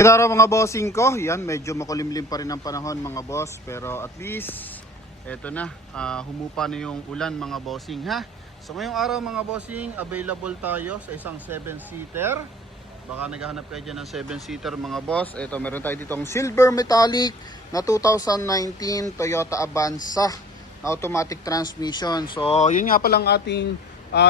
Good araw mga bossing ko. Yan, medyo makulimlim pa rin ang panahon mga boss. Pero at least, eto na, humupa na yung ulan mga bossing ha. So ngayong araw mga bossing, available tayo sa isang 7-seater. Baka naghahanap kayo dyan ng 7-seater mga boss. Eto, meron tayo ditong silver metallic na 2019 Toyota Avanza na automatic transmission. So yun nga palang ating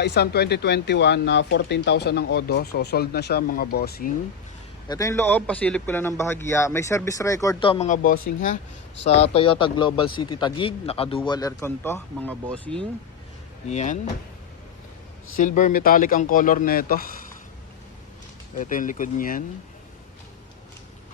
isang 2021 na 14,000 ng odo. So sold na siya mga bossing. Ito yung loob, pasilip ko lang ng bahagya. May service record to mga bossing ha. Sa Toyota Global City Taguig, naka dual aircon to mga bossing. Yan. Silver metallic ang color nito. Ito yung likod niyan.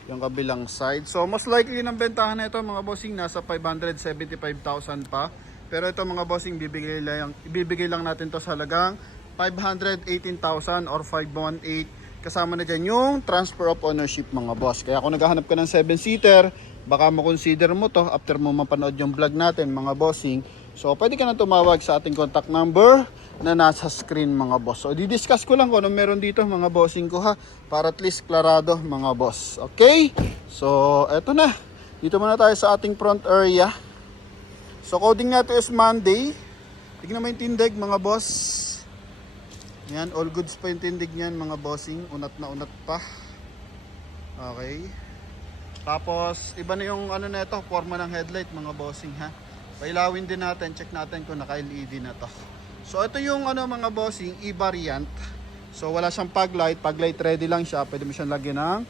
Yung kabilang side. So most likely ng bentahan nito mga bossing nasa 575,000 pa. Pero ito mga bossing ibibigay lang natin to sa halagang 518,000 or 518. Kasama na dyan yung transfer of ownership mga boss. Kaya kung naghahanap ka ng 7-seater, baka makonsider mo to after mo mapanood yung vlog natin mga bossing. So pwede ka na tumawag sa ating contact number na nasa screen mga boss. So di-discuss ko lang kung ano meron dito mga bossing ko ha. Para at least klarado mga boss. Okay? So eto na. Dito muna tayo sa ating front area. So coding natin is Monday. Tignan mo yung tindig mga boss. Yan, all goods pa yung tindig niyan mga bossing. Unat na unat pa. Okay. Tapos, iba na yung ano na ito, forma ng headlight mga bossing ha. Pailawin din natin, check natin kung naka-LED na to. So, ito yung ano mga bossing, e-variant. So, wala siyang fog light. Fog light ready lang siya. Pwede mo siyang lagyan ng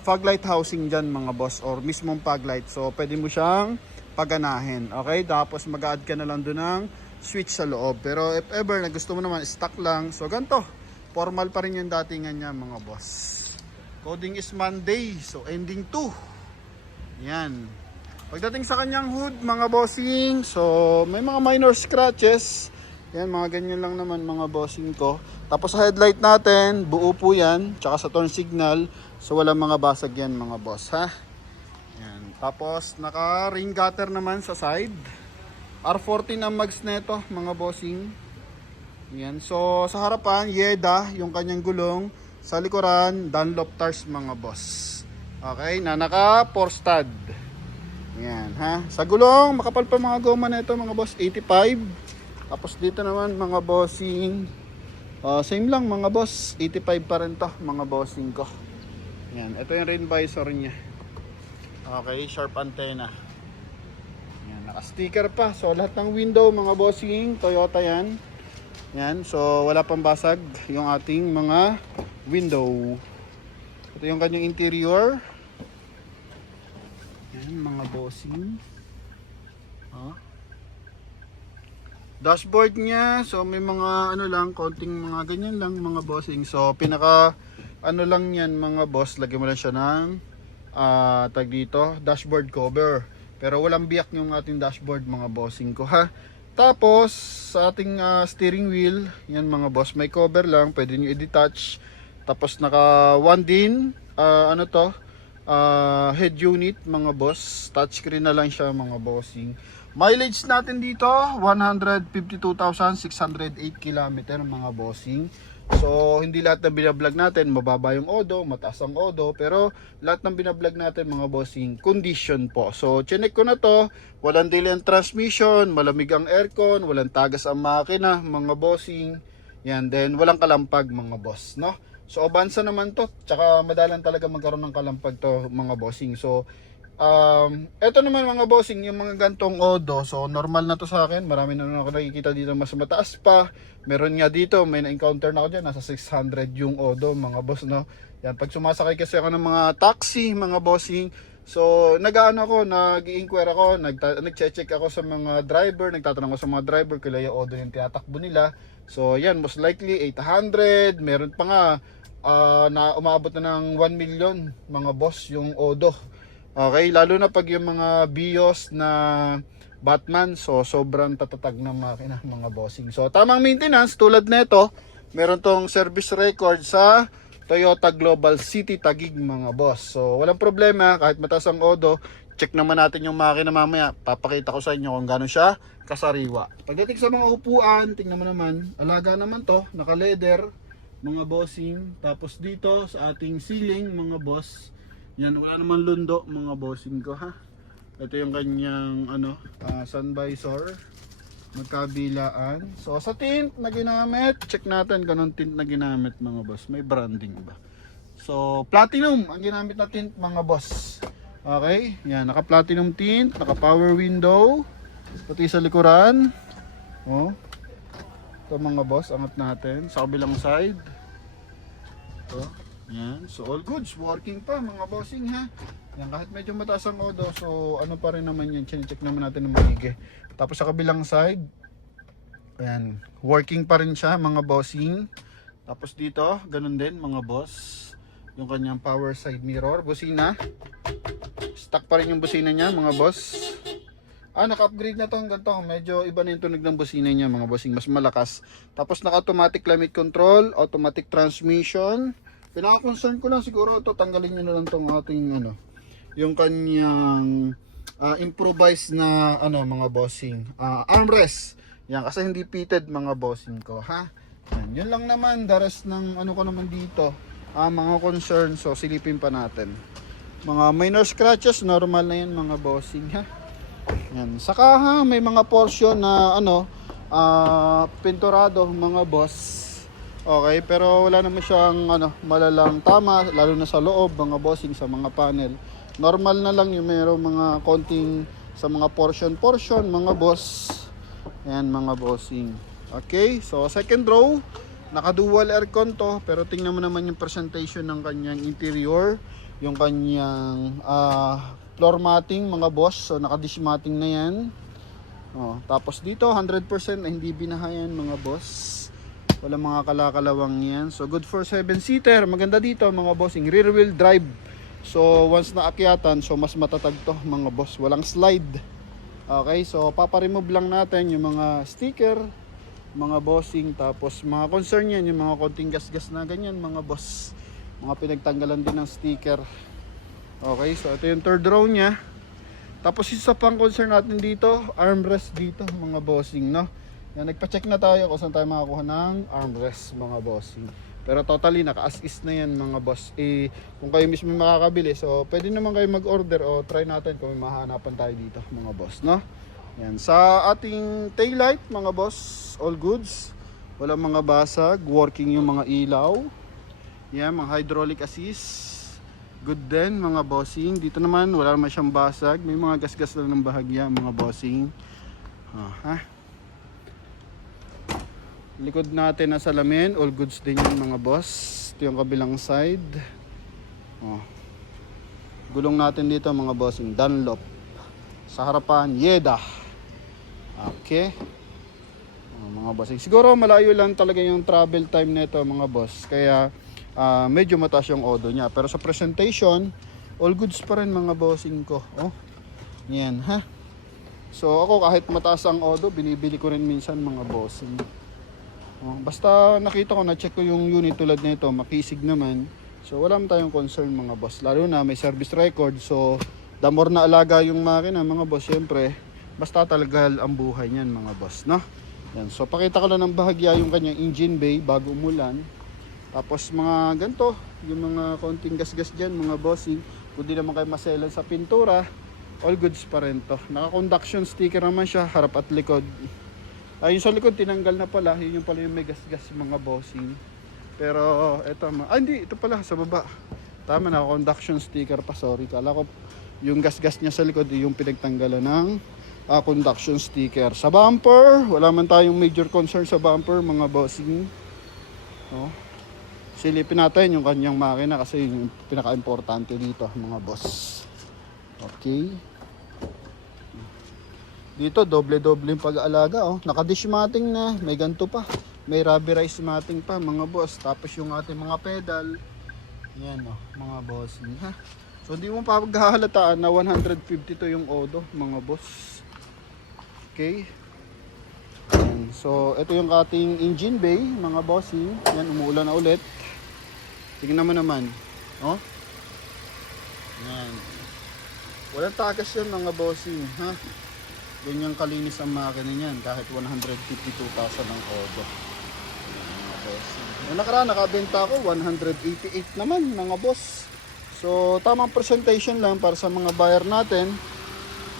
fog light housing dyan mga boss. Or mismong fog light. So, pwede mo siyang paganahin. Okay. Tapos, mag-add ka na lang doon ng switch sa loob. Pero if ever na gusto mo naman stock lang, so ganito, formal pa rin yung datingan niya mga boss. Coding is Monday, so ending 2. Yan. Pagdating sa kanyang hood mga bossing, so may mga minor scratches. Yan, mga ganyan lang naman mga bossing ko. Tapos sa headlight natin, buo po yan, tsaka sa turn signal, so walang mga basag yan mga boss ha. Yan. Tapos naka rain gutter naman sa side. R14 ang mags nito mga bossing. Yan. So sa harapan, Yeda yung kanyang gulong. Sa likuran, Dunlop tires mga boss. Okay, na naka 4 stud. Yan ha. Sa gulong, makapal pa mga goma nito mga boss, 85. Tapos dito naman mga bossing, same lang mga boss, 85 pa rin to mga bossing ko. Yan, ito yung rain visor niya. Okay, sharp antenna. Naka-sticker pa. So lahat ng window mga bossing, Toyota yan. Yan, so wala pang basag yung ating mga window. Ito yung kanyang interior. Yan mga bossing. Dashboard niya, so may mga ano lang, konting mga ganyan lang mga bossing. So pinaka ano lang yan mga boss, lagyan mo lang siya ng tag dito, dashboard cover. Pero walang biyak yung ating dashboard mga bossing ko ha. Tapos sa ating steering wheel, yan mga boss, may cover lang, pwede nyo i-detach. Tapos naka 1 din, ano to, head unit mga boss. Touchscreen na lang siya mga bossing. Mileage natin dito, 152,608 km mga bossing. So hindi lahat ng binablog natin mababa yung odo, mataas ang odo, pero lahat ng binablog natin mga bossing condition po. So chinek ko na to, walang delay ang transmission, malamig ang aircon, walang tagas ang makina mga bossing. Yan, then walang kalampag mga boss, no? So Avanza naman to, tsaka madalang talaga magkaroon ng kalampag to mga bossing. So eto naman mga bossing, yung mga gantong odo, so normal na to sa akin. Marami na ako nakikita dito mas mataas pa. Meron nga dito, may na-encounter na ako dyan, nasa 600 yung odo mga boss, no? Yan, pag sumasakay kasi ako ng mga taxi mga bossing, so nag-ano ako, nag-i-inquire ako, nag-check ako sa mga driver, nagtatanong ako sa mga driver kung yung odo yung tinatakbo nila. So yan, most likely 800, meron pa nga na umaabot na ng 1 million mga boss yung odo. Okay, lalo na pag yung mga BIOS na Batman, so sobrang tatatag ng makina mga bossing. So tamang maintenance tulad nito, meron tong service record sa Toyota Global City Taguig mga boss. So walang problema, kahit mataas ang odo, check naman natin yung makina mamaya. Papakita ko sa inyo kung gano'n siya kasariwa. Pagdating sa mga upuan, tingnan mo naman, alaga naman to, naka leather. mga bossing. Tapos dito sa ating ceiling mga boss, yan, wala naman lundo mga bossing ko ha. Ito yung kanyang sun visor, magkabilaan. So sa tint na ginamit, check natin kung anong tint na ginamit mga boss. May branding ba? So platinum ang ginamit na tint mga boss. Okay, yan, naka platinum tint, naka power window, pati sa likuran. Oh, ito mga boss, angat natin sa kabilang side. Ito, yan, so all goods, working pa mga bossing ha. Yan, kahit medyo mataas ang odo, so ano pa rin naman yun, check naman natin ng maigi. Tapos sa kabilang side, ayan, working pa rin siya mga bossing. Tapos dito, ganun din mga boss, yung kanyang power side mirror, busina. Stock pa rin yung busina niya mga boss. Naka-upgrade na to, ganito. Medyo iba na yung tunog ng busina niya mga bossing, mas malakas. Tapos naka-automatic climate control, automatic transmission. Pinaka-concern ko lang siguro ito, tanggalin nyo na lang tong ating yung kanyang improvised na mga bossing, armrest. Yan, kasi hindi fitted mga bossing ko ha. Yan, yun lang naman, the rest ng ko naman dito, mga concern, so silipin pa natin. Mga minor scratches, normal na yan mga bossing ha. Yan. Saka ha, may mga portion na pinturado mga boss. Okay, pero wala naman siyang malalang tama, lalo na sa loob mga bossing, sa mga panel. Normal na lang yung mayroong mga konting sa mga portion mga boss. Ayan mga bossing. Okay, so second row, naka dual aircon to, pero tingnan mo naman yung presentation ng kanyang interior, yung kanyang floor matting mga boss. So naka dish matting na yan. Tapos dito 100% na hindi binahayan mga boss, wala mga kalakalawang yan. So good for 7-seater. Maganda dito mga bossing, rear wheel drive. So once na akyatan, so mas matatag to mga boss, walang slide. Okay, so paparemove lang natin yung mga sticker mga bossing. Tapos mga concern yan, yung mga konting gas-gas na ganyan mga boss, mga pinagtanggalan din ng sticker. Okay, so ito yung third row nya. Tapos isa pang concern natin dito, armrest dito mga bossing, no? Yan, nagpa-check na tayo kung saan tayo makakuha ng armrest mga bossing. Pero totally naka-as-is na yan mga boss. Kung kayo mismo makakabili, so pwede naman kayo mag-order o try natin kung may mahanapan tayo dito mga boss, no? Yan, sa ating taillight mga boss, all goods. Walang mga basag, working yung mga ilaw. Yan, mga hydraulic assist, good din mga bossing. Dito naman wala naman siyang basag, may mga gas-gas lang ng bahagya mga bossing. Likod natin na salamin, all goods din yung mga boss. Ito yung kabilang side. Gulong natin dito mga bossing, Dunlop. Sa harapan, Yeda. Okay, mga bossing, siguro malayo lang talaga yung travel time nito mga boss, kaya medyo mataas yung odo niya. Pero sa presentation, all goods pa rin mga bossing ko. Yan ha. So ako kahit mataas ang odo, binibili ko rin minsan mga bossing. Basta nakita ko, na-check ko yung unit tulad nito, makisig naman. So wala man tayong concern mga boss. Lalo na may service record. So the more na alaga yung makina mga boss, syempre basta talaga ang buhay niyan mga boss, no? Yan. So pakita ko lang ng bahagya yung kanyang engine bay bago umulan. Tapos mga ganito, yung mga konting gas-gas dyan mga bossing. Kung di naman kayo maselan sa pintura, all goods pa rin to. Naka-conduction sticker naman siya, harap at likod. Yung sa likod tinanggal na pala, yun yung pala yung may gas-gas mga bossing. Pero eto, hindi, ito pala sa baba. Tama, naka-conduction sticker pa, sorry. Kala ko yung gas-gas niya sa likod yung pinagtanggalan ng conduction sticker. Sa bumper, wala man tayong major concern sa bumper mga bossing. Silipin natin yung kanyang makina kasi yung pinaka-importante dito mga boss. Okay, dito doble-doble yung pag-aalaga. Naka-dish matting na, may ganito pa, may rubberized matting pa mga boss. Tapos yung ating mga pedal, yan mga bossing ha. So hindi mo pa paghahalataan na 150 to yung odo mga boss. Okay. So ito yung ating engine bay mga bossing. Yan, umuulan na ulit. Tingnan mo naman. Yan. Walang tagas yan mga bossing ha. Ganyang kalinis ang makina niyan kahit 152,000 ang odo. Mga bossing. Yung nakaraan nakabenta ako 188 naman mga boss. So tamang presentation lang para sa mga buyer natin.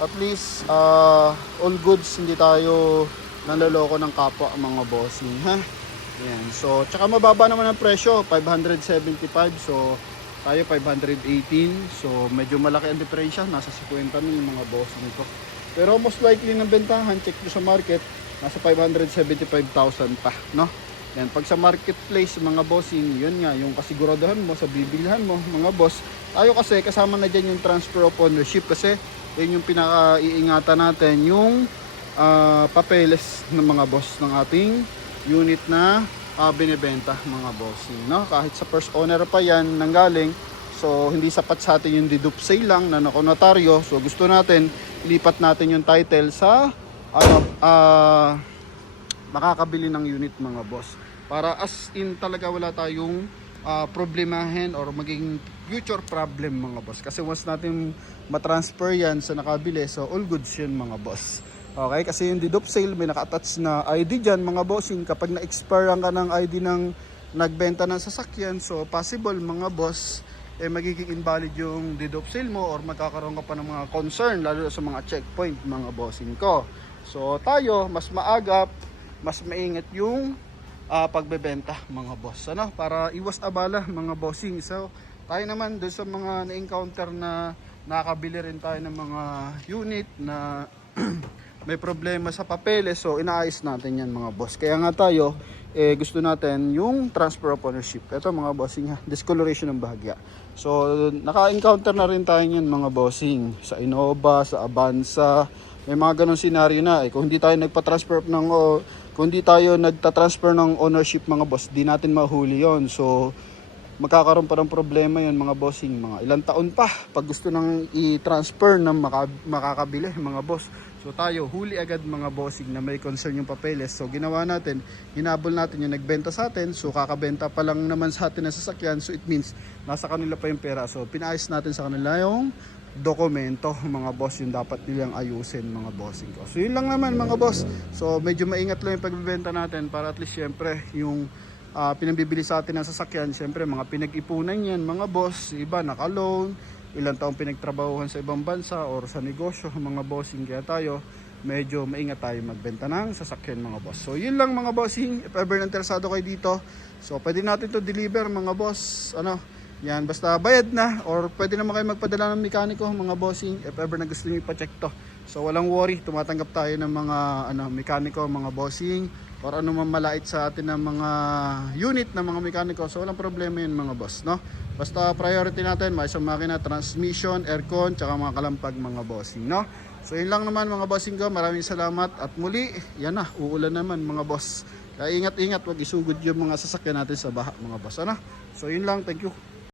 At least all goods, hindi tayo nanloloko ng kapwa mga bossing ha. Yan. So tsaka mababa naman ang presyo, 575. So tayo 518. So medyo malaki ang diferensya, nasa 50 na yung mga bossing ko. Pero most likely ng bentahan, check nyo sa market, nasa 575,000 pa, no? Yan, pag sa marketplace mga bossing, yun nga, yung kasiguraduhan mo sa bibilhan mo mga boss. Tayo kasi kasama na dyan yung transfer of ownership kasi yun yung pinaka-iingatan natin, yung papeles ng mga boss ng ating unit na binibenta mga bossing, no? Kahit sa first owner pa yan nanggaling, so hindi sapat sa atin yung dedupe sale lang na nakonotaryo. So gusto natin lipat natin yung title sa makakabili ng unit mga boss, para as in talaga wala tayong problemahin or maging future problem mga boss, kasi once natin matransfer yan sa nakabili, so all goods yun mga boss. Okay, kasi yung deed of sale may naka-attach na ID dyan mga bossing. Kapag na-expire ka ng ID ng nagbenta ng sasakyan, so possible mga boss magiging invalid yung deed of sale mo or magkakaroon ka pa ng mga concern lalo sa mga checkpoint mga bossing ko. So tayo mas maagap, mas maingat yung pagbebenta mga boss, ano, para iwas abala mga bossing. So tayo naman doon sa mga na-encounter na nakabili rin tayo ng mga unit na may problema sa papeles, so inaayos natin yan mga boss. Kaya nga tayo gusto natin yung transfer of ownership. Ito mga bossing ha, discoloration ng bahagya. So naka-encounter na rin tayo yan mga bossing sa Innova, sa Avanza. May mga ganong scenario na kung hindi tayo nagpa-transfer ng kung hindi tayo nagta-transfer ng ownership mga boss, di natin mahuli yon. So magkakaroon pa ng problema yan mga bossing, mga ilang taon pa pag gusto nang i-transfer ng makakabili mga boss. So tayo huli agad mga bossing na may concern yung papeles. So ginawa natin, hinabol natin yung nagbenta sa atin, so kakabenta pa lang naman sa atin na sasakyan, so it means nasa kanila pa yung pera. So pinayos natin sa kanila yung dokumento mga boss, yung dapat nilang ayusin mga bossing ko. So yun lang naman mga boss. So medyo maingat lang yung pagbebenta natin para at least syempre yung pinambibili sa atin ng sasakyan, syempre mga pinag-ipunan yan mga boss, iba naka-loan, ilang taong pinagtrabahuhan sa ibang bansa or sa negosyo mga bossing. Kaya tayo medyo maingat tayo magbenta ng sasakyan mga boss. So yun lang mga bossing, if ever interesado kayo dito, so pwede natin to deliver mga boss, ano yan, basta bayad na, or pwede naman kayo magpadala ng mekaniko mga bossing if ever na gusto nyo ipacheck to. So walang worry, tumatanggap tayo ng mga mekaniko mga bossing, or ano man malait sa atin ng mga unit ng mga mekaniko. So walang problema yun mga boss, no? Basta priority natin may isang makina, transmission, aircon, tsaka mga kalampag mga bossing, no? So yun lang naman mga bossing ko, maraming salamat. At muli, yan na, uulan naman mga boss. Kaya ingat-ingat, wag isugod yung mga sasakyan natin sa baha mga boss, ano? So yun lang, thank you.